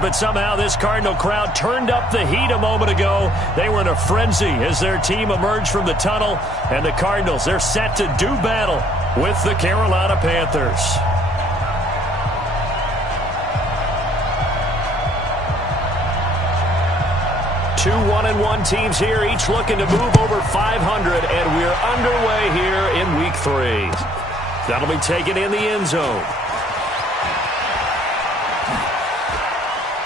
But somehow this Cardinal crowd turned up the heat a moment ago. They were in a frenzy as their team emerged from the tunnel. And the Cardinals, they're set to do battle with the Carolina Panthers. Two 1-1 teams here, each looking to move over 500. And we're underway here in Week 3. That'll be taken in the end zone.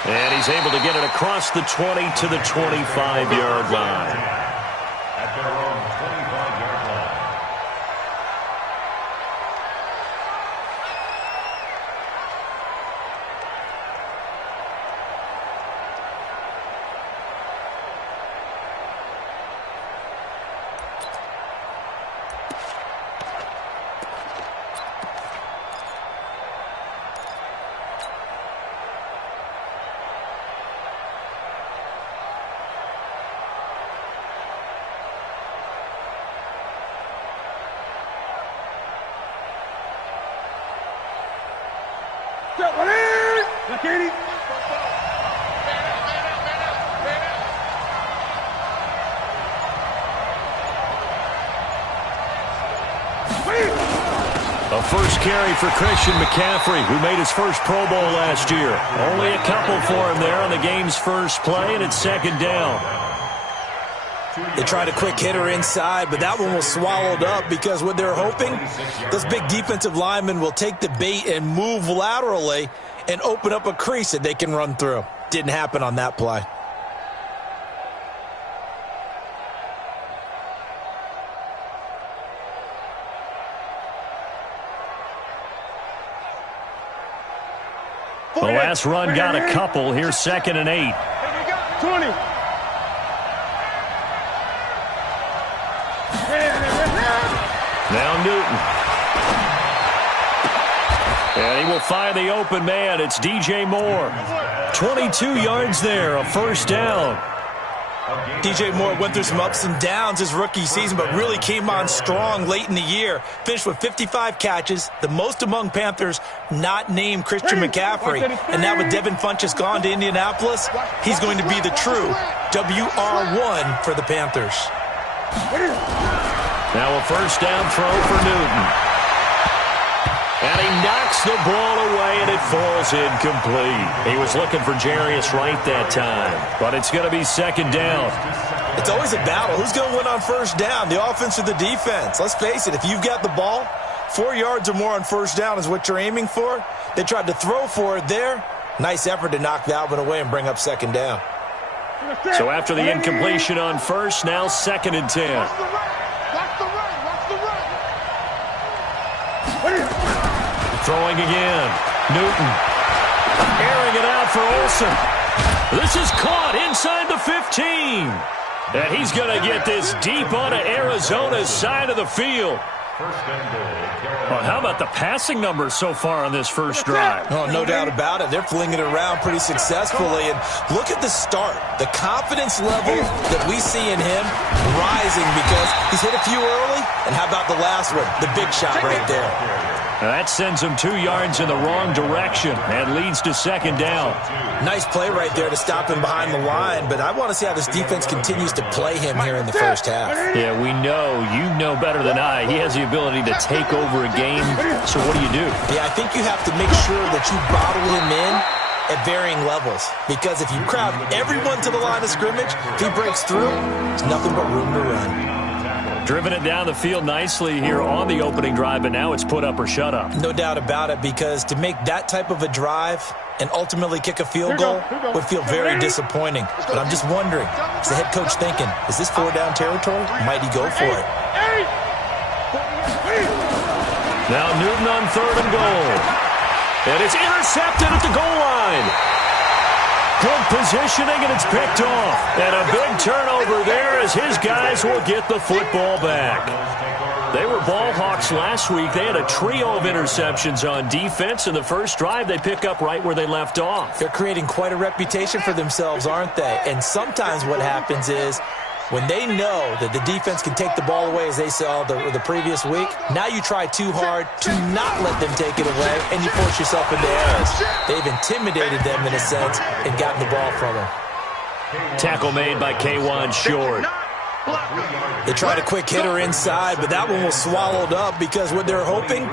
And he's able to get it across the 20 to the 25-yard line. At their own 25-yard line. A first carry for Christian McCaffrey, who made his first Pro Bowl last year. Only a couple for him there on the game's first play, and it's second down. They tried a quick hitter inside, but that one was swallowed up because what they're hoping, this big defensive lineman will take the bait and move laterally and open up a crease that they can run through. Didn't happen on that play. The last run got a couple. Here's 2nd and 8. 20. Now Newton. And he will find the open man. It's DJ Moore. 22 yards there, a first down. DJ Moore went through some ups and downs his rookie season, but really came on strong late in the year. Finished with 55 catches, the most among Panthers not named Christian McCaffrey. And now with Devin Funchess gone to Indianapolis, he's going to be the true WR1 for the Panthers. Now a first down throw for Newton. And he knocks the ball away, and it falls incomplete. He was looking for Jarius Wright that time, but it's going to be second down. It's always a battle. Who's going to win on first down, the offense or the defense? Let's face it, if you've got the ball, 4 yards or more on first down is what you're aiming for. They tried to throw for it there. Nice effort to knock that one away and bring up second down. So after the incompletion on first, now 2nd and 10. Throwing again. Newton. Airing it out for Olsen. This is caught inside the 15. And he's going to get this deep onto Arizona's side of the field. Well, how about the passing numbers so far on this first drive? Oh, no doubt about it. They're flinging it around pretty successfully. And look at the start. The confidence level that we see in him rising because he's hit a few early. And how about the last one? The big shot right there. That sends him 2 yards in the wrong direction and leads to second down. Nice play right there to stop him behind the line, but I want to see how this defense continues to play him here in the first half. Yeah, we know. You know better than I. He has the ability to take over a game. So what do? Yeah, I think you have to make sure that you bottle him in at varying levels. Because if you crowd everyone to the line of scrimmage, if he breaks through, there's nothing but room to run. Driven it down the field nicely here on the opening drive, but now it's put up or shut up. No doubt about it, because to make that type of a drive and ultimately kick a field goal would feel very disappointing. But I'm just wondering, is the head coach thinking, is this 4-down territory? Might he go for it? Now Newton on 3rd and goal. And it's intercepted at the goal line. Good positioning, and it's picked off. And a big turnover there as his guys will get the football back. They were ball hawks last week. They had a trio of interceptions on defense. In the first drive, they pick up right where they left off. They're creating quite a reputation for themselves, aren't they? And sometimes what happens is When they know that the defense can take the ball away, as they saw the previous week, now you try too hard to not let them take it away, and you force yourself into errors. They've intimidated them, in a sense, and gotten the ball from them. Tackle made by K1 short. They tried a quick hitter inside, but that one was swallowed up because what they're hoping,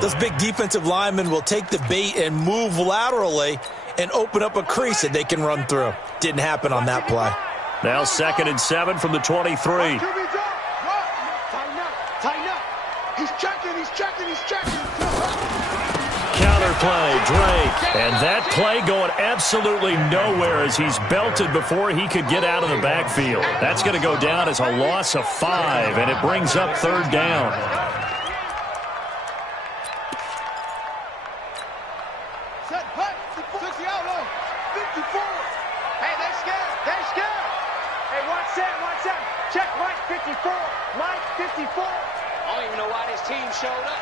those big defensive linemen will take the bait and move laterally and open up a crease that they can run through. Didn't happen on that play. Now 2nd and 7 from the 23. Tighten up. He's checking. Counter play, Drake. And that play going absolutely nowhere as he's belted before he could get out of the backfield. That's going to go down as a loss of 5, and it brings up 3rd down. Set, hut, 60 out low, 54. Hey, they scared. Hey, one set. Check Mike 54. Mike 54. I don't even know why this team showed up.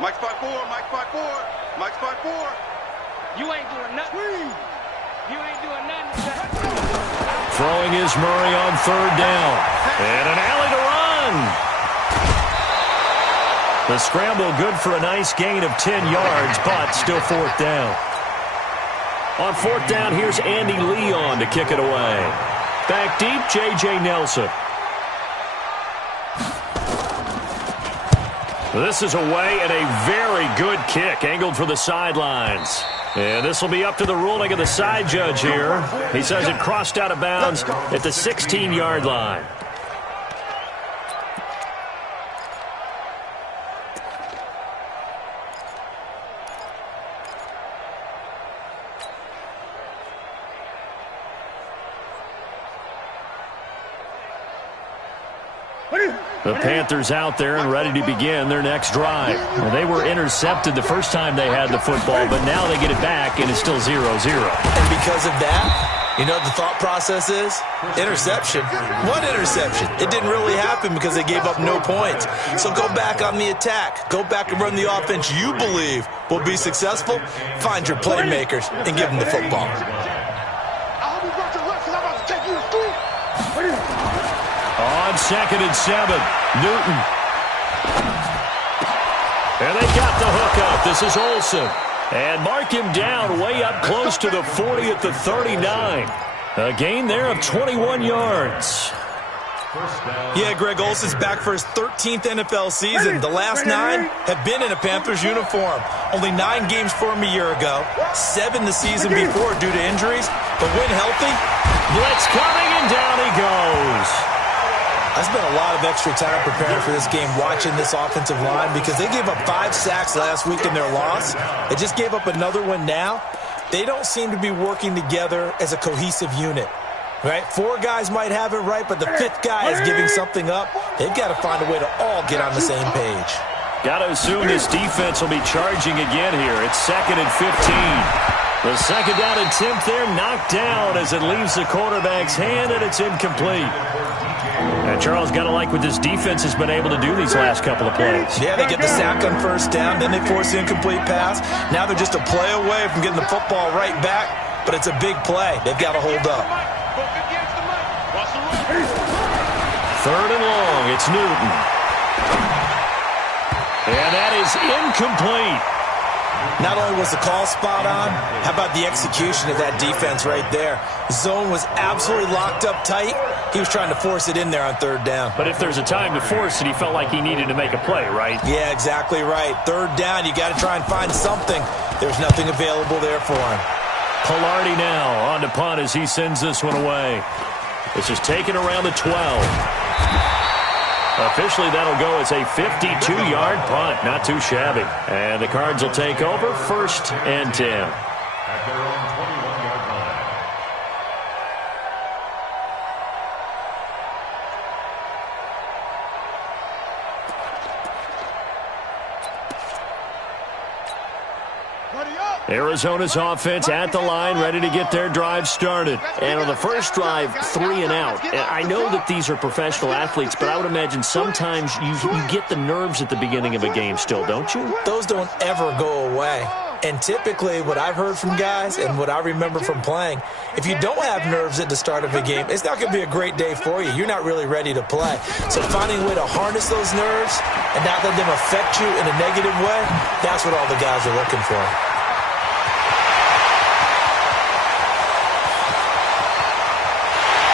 Mike's 5'4", Mike's 5'4". You ain't doing nothing. Throwing is Murray on 3rd down. And an alley to run. The scramble good for a nice gain of 10 yards, but still 4th down. On 4th down, here's Andy Leon to kick it away. Back deep, J.J. Nelson. This is away and a very good kick, angled for the sidelines. And this will be up to the ruling of the side judge here. He says it crossed out of bounds at the 16-yard line. The Panthers out there and ready to begin their next drive. Well, they were intercepted the first time they had the football, but now they get it back, and it's still 0-0. And because of that, you know what the thought process is? Interception. What interception? It didn't really happen because they gave up no points. So go back on the attack. Go back and run the offense you believe will be successful. Find your playmakers and give them the football. On 2nd and 7, Newton. And they got the hook up. This is Olsen. And mark him down way up close to the 40 at the 39. A gain there of 21 yards. Yeah, Greg Olsen's back for his 13th NFL season. The last 9 have been in a Panthers uniform. Only 9 games for him a year ago. 7 the season before due to injuries. But when healthy, blitz coming, and down he goes. I spent a lot of extra time preparing for this game, watching this offensive line, because they gave up 5 sacks last week in their loss. They just gave up another one now. They don't seem to be working together as a cohesive unit. Right? 4 guys might have it right, but the 5th guy is giving something up. They've got to find a way to all get on the same page. Got to assume this defense will be charging again here. It's 2nd and 15. The 2nd down attempt there knocked down as it leaves the quarterback's hand, and it's incomplete. And Charles, got to like what this defense has been able to do these last couple of plays. Yeah, they get the sack on 1st down, then they force the incomplete pass. Now they're just a play away from getting the football right back, but it's a big play. They've got to hold up. 3rd and long, it's Newton. And that is incomplete. Not only was the call spot on, how about the execution of that defense right there? Zone was absolutely locked up tight. He was trying to force it in there on 3rd down. But if there's a time to force it, he felt like he needed to make a play, right? Yeah, exactly right. 3rd down, you got to try and find something. There's nothing available there for him. Pilardi now on to punt as he sends this one away. This is taken around the 12. Officially, that'll go as a 52-yard punt. Not too shabby. And the Cards will take over 1st and 10. At their own 21-yard line. Arizona's offense at the line, ready to get their drive started. And on the first drive, 3 and out. And I know that these are professional athletes, but I would imagine sometimes you get the nerves at the beginning of a game still, don't you? Those don't ever go away. And typically what I've heard from guys and what I remember from playing, if you don't have nerves at the start of a game, it's not going to be a great day for you. You're not really ready to play. So finding a way to harness those nerves and not let them affect you in a negative way, that's what all the guys are looking for.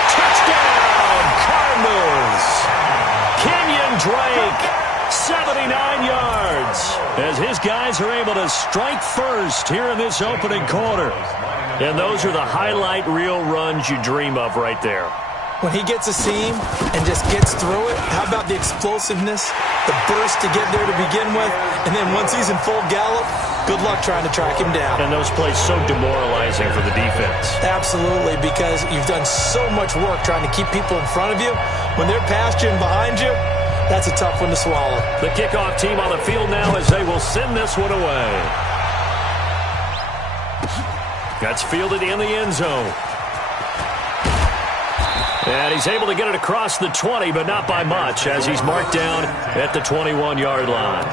Touchdown, Cardinals! Kenyon Drake, 79 yards, as his guys are able to strike first here in this opening quarter. And those are the highlight reel runs you dream of right there. When he gets a seam and just gets through it, how about the explosiveness, the burst to get there to begin with, and then once he's in full gallop, good luck trying to track him down. And those plays so demoralizing for the defense. Absolutely, because you've done so much work trying to keep people in front of you. When they're past you and behind you, that's a tough one to swallow. The kickoff team on the field now as they will send this one away. That's fielded in the end zone. And he's able to get it across the 20, but not by much, as he's marked down at the 21-yard line.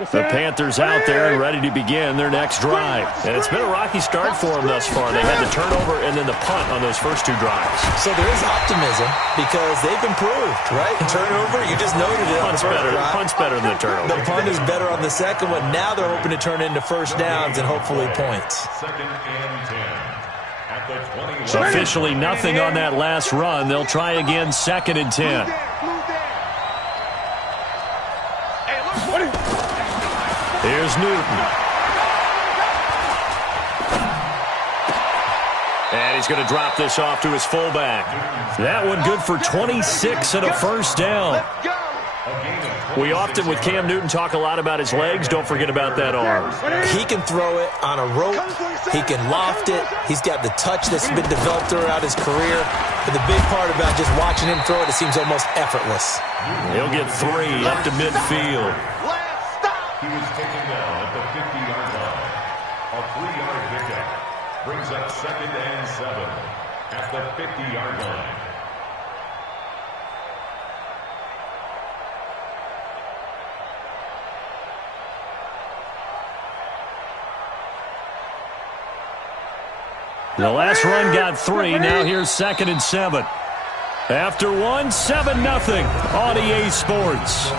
The Panthers out there and ready to begin their next drive. And it's been a rocky start for them thus far. They had the turnover and then the punt on those first two drives. So there is optimism because they've improved, right? Turnover, you just noted it. Punt's better than the turnover. The punt is better on the second one. Now they're hoping to turn into first downs and hopefully points. Second and 10 at the 20. So officially nothing on that last run. They'll try again second and 10. Here's Newton. And he's going to drop this off to his fullback. That one good for 26 and a first down. We often, with Cam Newton, talk a lot about his legs. Don't forget about that arm. He can throw it on a rope. He can loft it. He's got the touch that's been developed throughout his career. But the big part about just watching him throw it seems almost effortless. He'll get 3 up to midfield. He was taken down at the 50-yard line. A 3-yard pickup brings up second and 7 at the 50-yard line. The last run got 3. Now here's second and 7. After 1, 7-0 on EA Sports.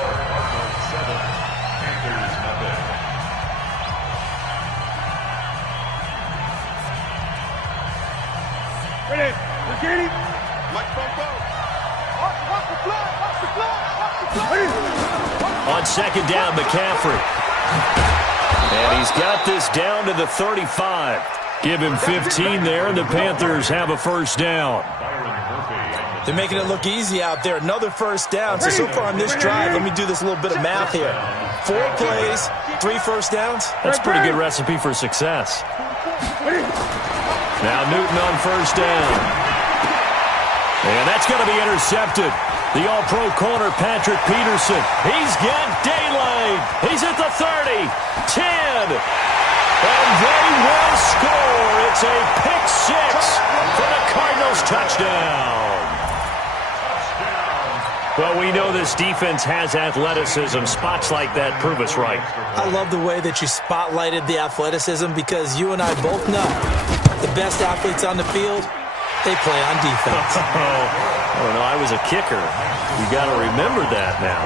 On second down, McCaffrey. And he's got this down to the 35. Give him 15 there, and the Panthers have a first down. They're making it look easy out there. Another first down. So far on this drive, let me do this little bit of math here. 4 plays, 3 first downs. That's a pretty good recipe for success. Now Newton on first down. And that's going to be intercepted. The all-pro corner, Patrick Peterson. He's got daylight. He's at the 30, 10. And they will score. It's a pick 6 for the Cardinals touchdown. Well, we know this defense has athleticism. Spots like that prove us right. I love the way that you spotlighted the athleticism because you and I both know the best athletes on the field, they play on defense. Oh, no, I was a kicker. You got to remember that now.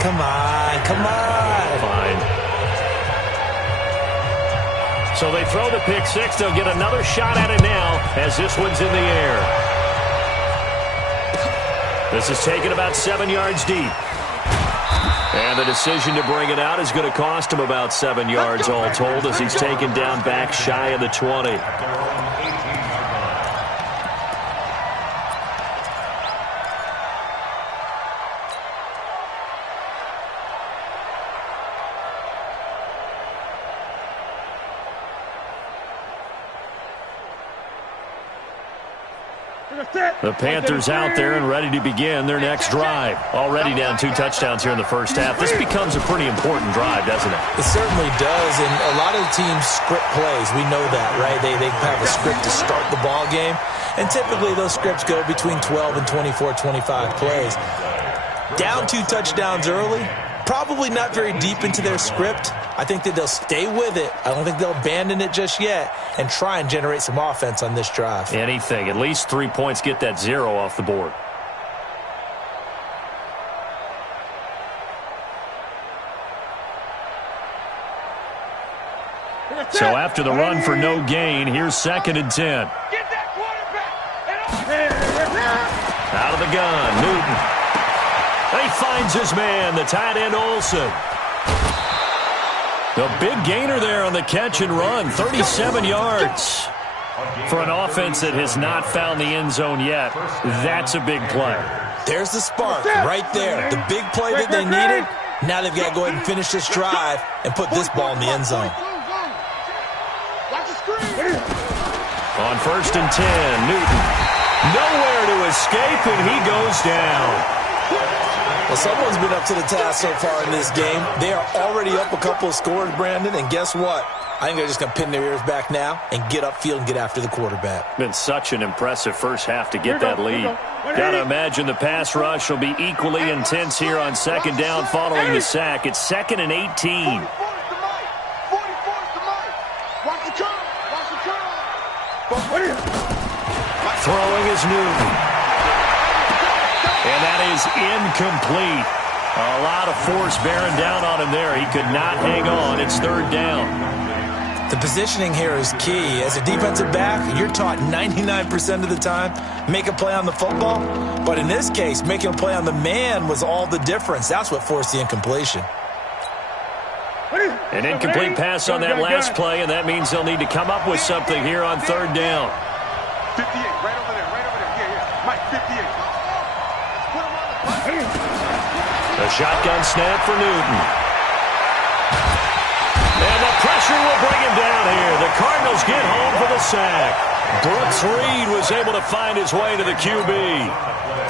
Come on, come on. Fine. So they throw the pick 6. They'll get another shot at it now as this one's in the air. This is taken about 7 yards deep. And the decision to bring it out is going to cost him about 7 yards all told as he's taken down back shy of the 20. The Panthers out there and ready to begin their next drive. Already down 2 touchdowns here in the first half. This becomes a pretty important drive, doesn't it? It certainly does, and a lot of the teams script plays. We know that, right? They have a script to start the ball game, and typically those scripts go between 12 and 24, 25 plays. Down 2 touchdowns early, probably not very deep into their script. I think that they'll stay with it. I don't think they'll abandon it just yet and try and generate some offense on this drive. Anything. At least 3 points, get that 0 off the board. So after the run for no gain, here's 2nd and 10. Get that quarterback. Out of the gun, Newton. He finds his man, the tight end Olsen. The big gainer there on the catch and run, 37 yards. For an offense that has not found the end zone yet, that's a big play. There's the spark right there. The big play that they needed. Now they've got to go ahead and finish this drive and put this ball in the end zone. On 1st and 10, Newton. Nowhere to escape, and he goes down. Well, someone's been up to the task so far in this game. They are already up a couple of scores, Brandon, and guess what? I think they're just going to pin their ears back now and get upfield and get after the quarterback. Been such an impressive first half to get that lead. Got to imagine the pass rush will be equally intense here on 2nd down following the sack. It's 2nd and 18. Throwing is Newton. And that is incomplete. A lot of force bearing down on him there. He could not hang on. It's 3rd down. The positioning here is key. As a defensive back, you're taught 99% of the time, make a play on the football. But in this case, making a play on the man was all the difference. That's what forced the incompletion. An incomplete pass on that last play, and that means they'll need to come up with something here on 3rd down. 58, right over there, Yeah. Mike, 58. A shotgun snap for Newton. And the pressure will bring him down here. The Cardinals get home for the sack. Brooks Reed was able to find his way to the QB.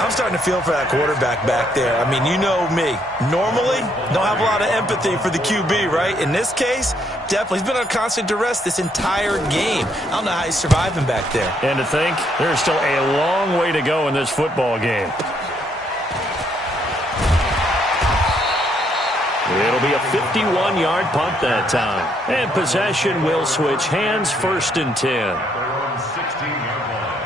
I'm starting to feel for that quarterback back there. I mean, you know me. Normally, don't have a lot of empathy for the QB, right? In this case, definitely. He's been on constant duress this entire game. I don't know how he's surviving back there. And to think, there's still a long way to go in this football game. It'll be a 51-yard punt that time. And possession will switch hands, 1st and 10. They're on 16-yard line.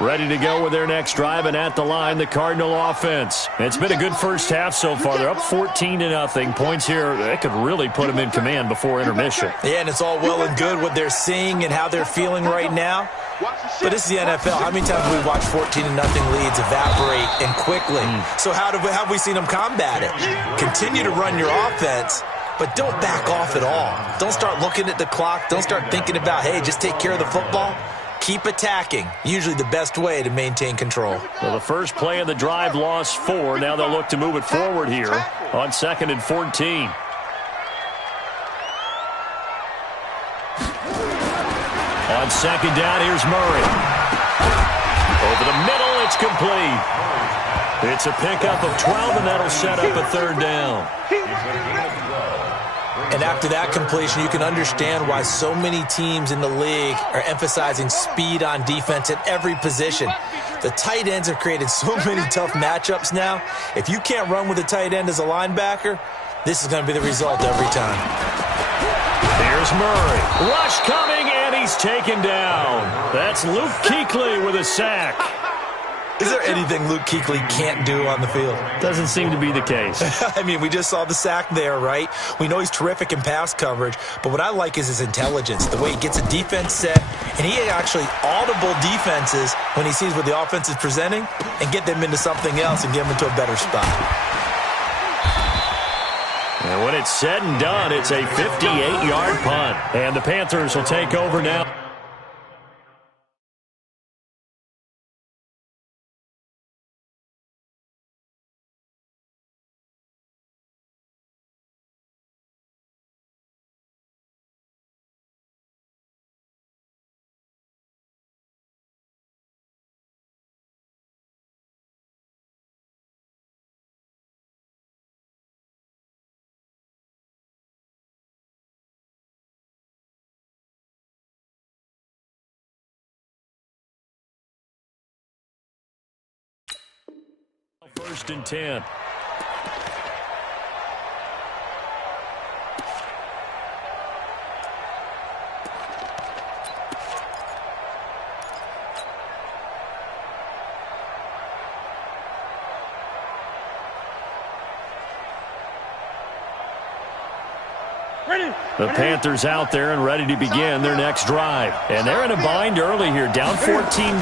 Ready to go with their next drive, and at the line, the Cardinal offense. It's been a good first half so far. They're up 14-0. Points here, that could really put them in command before intermission. Yeah, and it's all well and good what they're seeing and how they're feeling right now. But this is the NFL. How many times have we watched 14-0 leads evaporate and quickly? So how have we seen them combat it? Continue to run your offense, but don't back off at all. Don't start looking at the clock. Don't start thinking about, hey, just take care of the football. Keep attacking. Usually the best way to maintain control. Well, the first play of the drive lost 4. Now they'll look to move it forward here on 2nd and 14. On 2nd down, here's Murray. Over the middle, it's complete. It's a pickup of 12, and that'll set up a 3rd down. And after that completion, you can understand why so many teams in the league are emphasizing speed on defense at every position. The tight ends have created so many tough matchups now. If you can't run with a tight end as a linebacker, this is going to be the result every time. Here's Murray. Rush coming, and he's taken down. That's Luke Kuechly with a sack. Is there anything Luke Kuechly can't do on the field? Doesn't seem to be the case. I mean, we just saw the sack there, right? We know he's terrific in pass coverage, but what I like is his intelligence, the way he gets a defense set, and he actually audible defenses when he sees what the offense is presenting and get them into something else and get them into a better spot. And when it's said and done, it's a 58-yard punt. And the Panthers will take over now. First and 10. The Panthers out there and ready to begin their next drive. And they're in a bind early here, down 14-0.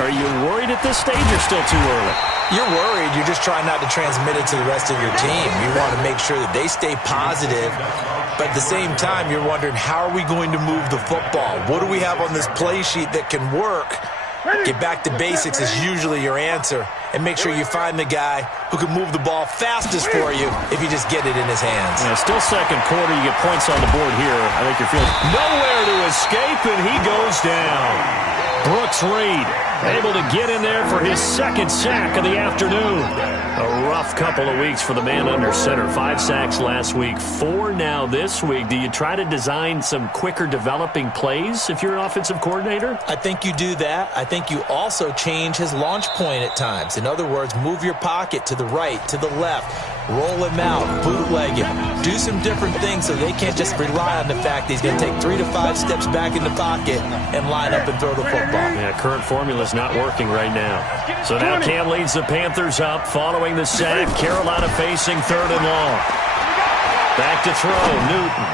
Are you worried at this stage or still too early? You're worried. You're just trying not to transmit it to the rest of your team. You want to make sure that they stay positive. But at the same time, you're wondering, how are we going to move the football? What do we have on this play sheet that can work? Get back to basics is usually your answer. And make sure you find the guy who can move the ball fastest for you if you just get it in his hands. Yeah, still second quarter. You get points on the board here. I think you're feeling nowhere to escape, and he goes down. Brooks Reed able to get in there for his second sack of the afternoon. A rough couple of weeks for the man under center. 5 sacks last week, 4 now this week. Do you try to design some quicker developing plays if you're an offensive coordinator? I think you do that. I think you also change his launch point at times. In other words, move your pocket to the right, to the left, roll him out, bootleg him. Do some different things so they can't just rely on the fact that he's going to take 3 to 5 steps back in the pocket and line up and throw the football. Yeah, current formula is not working right now. So now Cam leads the Panthers up following the sack. Carolina facing 3rd and long. Back to throw, Newton.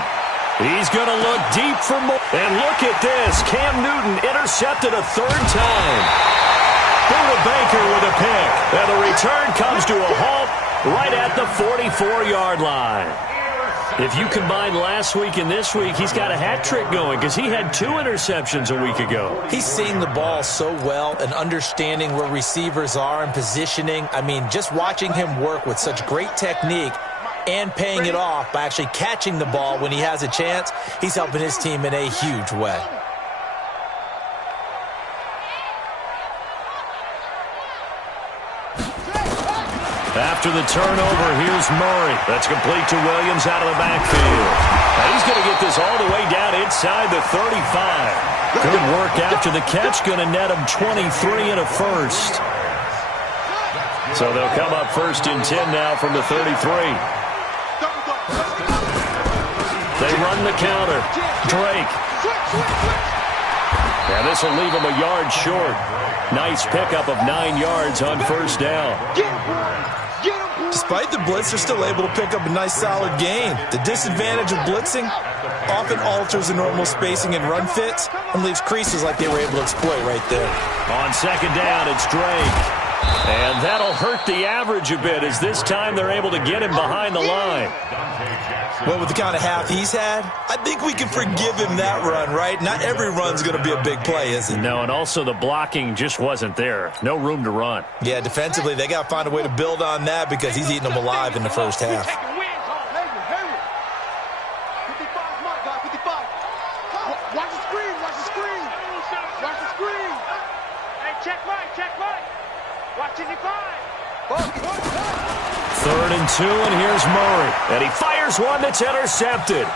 He's going to look deep for more. And look at this. Cam Newton intercepted a 3rd time. Buda Baker with a pick. And the return comes to a halt right at the 44-yard line. If you combine last week and this week, he's got a hat trick going because he had 2 interceptions a week ago. He's seeing the ball so well and understanding where receivers are and positioning. I mean, just watching him work with such great technique and paying it off by actually catching the ball when he has a chance, he's helping his team in a huge way. After the turnover, here's Murray. That's complete to Williams out of the backfield. Now he's going to get this all the way down inside the 35. Good work after the catch. Going to net him 23 and a first. So they'll come up 1st and 10 now from the 33. They run the counter. Drake. Now this will leave him a yard short. Nice pickup of 9 yards on 1st down. Despite the blitz, they're still able to pick up a nice solid gain. The disadvantage of blitzing often alters the normal spacing and run fits and leaves creases like they were able to exploit right there. On 2nd down, it's Drake. And that'll hurt the average a bit as this time they're able to get him behind the line. Well, with the kind of half he's had, I think we can forgive him that run, right? Not every run's going to be a big play, is it? No, and also the blocking just wasn't there. No room to run. Yeah, defensively, they got to find a way to build on that because he's eating them alive in the first half. Watch the screen, watch the screen. Watch the screen. Hey, check right. Watch 55. 3rd and 2, and here's Murray. And he fires one that's intercepted.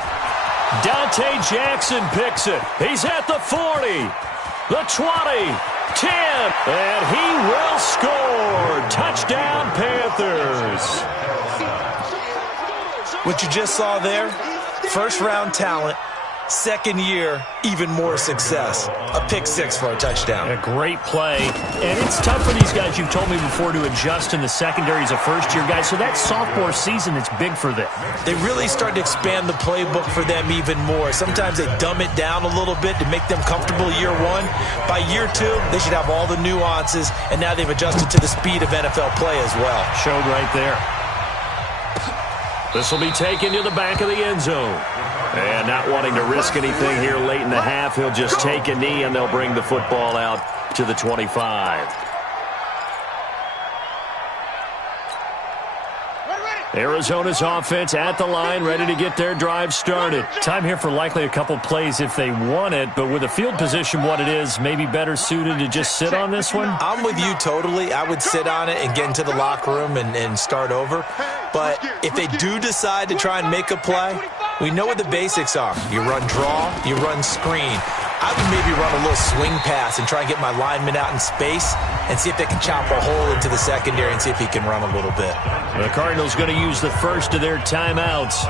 Dante Jackson picks it. He's at the 40, the 20, 10, and he will score. Touchdown, Panthers. What you just saw there, first-round talent. 2nd year, even more success. A pick 6 for a touchdown. A great play. And it's tough for these guys, you've told me before, to adjust in the secondary as a first-year guy. So that sophomore season, it's big for them. They really start to expand the playbook for them even more. Sometimes they dumb it down a little bit to make them comfortable year 1. By year 2, they should have all the nuances, and now they've adjusted to the speed of NFL play as well. Showed right there. This will be taken to the back of the end zone. And not wanting to risk anything here late in the half, he'll just take a knee and they'll bring the football out to the 25. Arizona's offense at the line, ready to get their drive started. Time here for likely a couple plays if they want it, but with the field position what it is, maybe better suited to just sit on this one? I'm with you totally. I would sit on it and get into the locker room and start over. But if they do decide to try and make a play, we know what the basics are. You run draw, you run screen. I would maybe run a little swing pass and try and get my lineman out in space and see if they can chop a hole into the secondary and see if he can run a little bit. The Cardinals going to use the first of their timeouts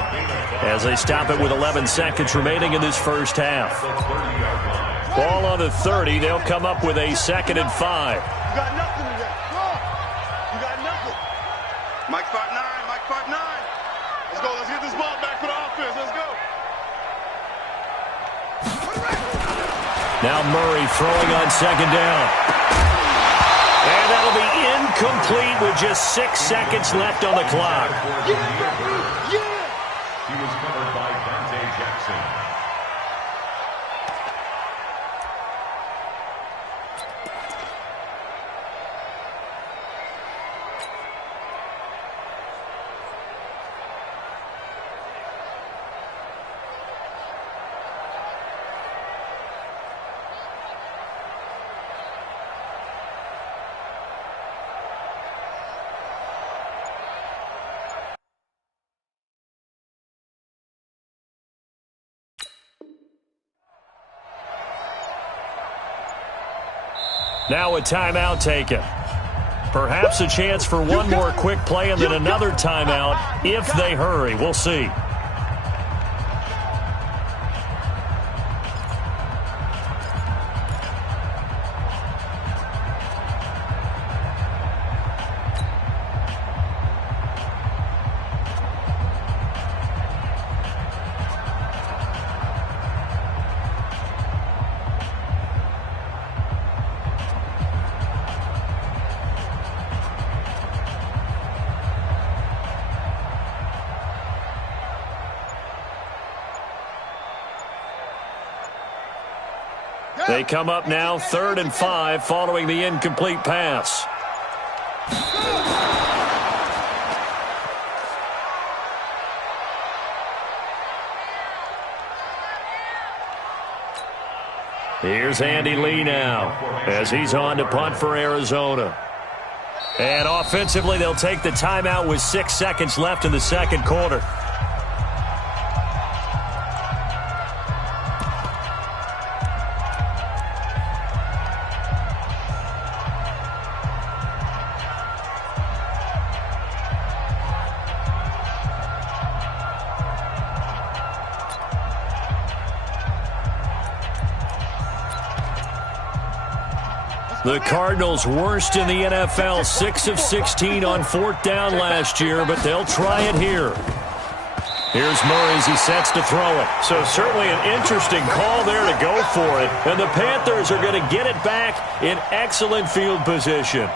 as they stop it with 11 seconds remaining in this first half. Ball on the 30. They'll come up with a 2nd and 5. You got nothing today. You got nothing. Mike 5'9", Mike 5'9". Let's go. Let's get this ball back for the offense. Let's go. Now Murray throwing on 2nd down. And that'll be incomplete with just 6 seconds left on the clock. He was covered by Dante Jackson. Now a timeout taken. Perhaps a chance for one more quick play and then another timeout if they hurry. We'll see. They come up now 3rd and 5 following the incomplete pass. Here's Andy Lee now as he's on to punt for Arizona. And offensively, they'll take the timeout with 6 seconds left in the second quarter. The Cardinals worst in the NFL, 6 of 16 on 4th down last year, but they'll try it here. Here's Murray as he sets to throw it. So certainly an interesting call there to go for it. And the Panthers are going to get it back in excellent field position.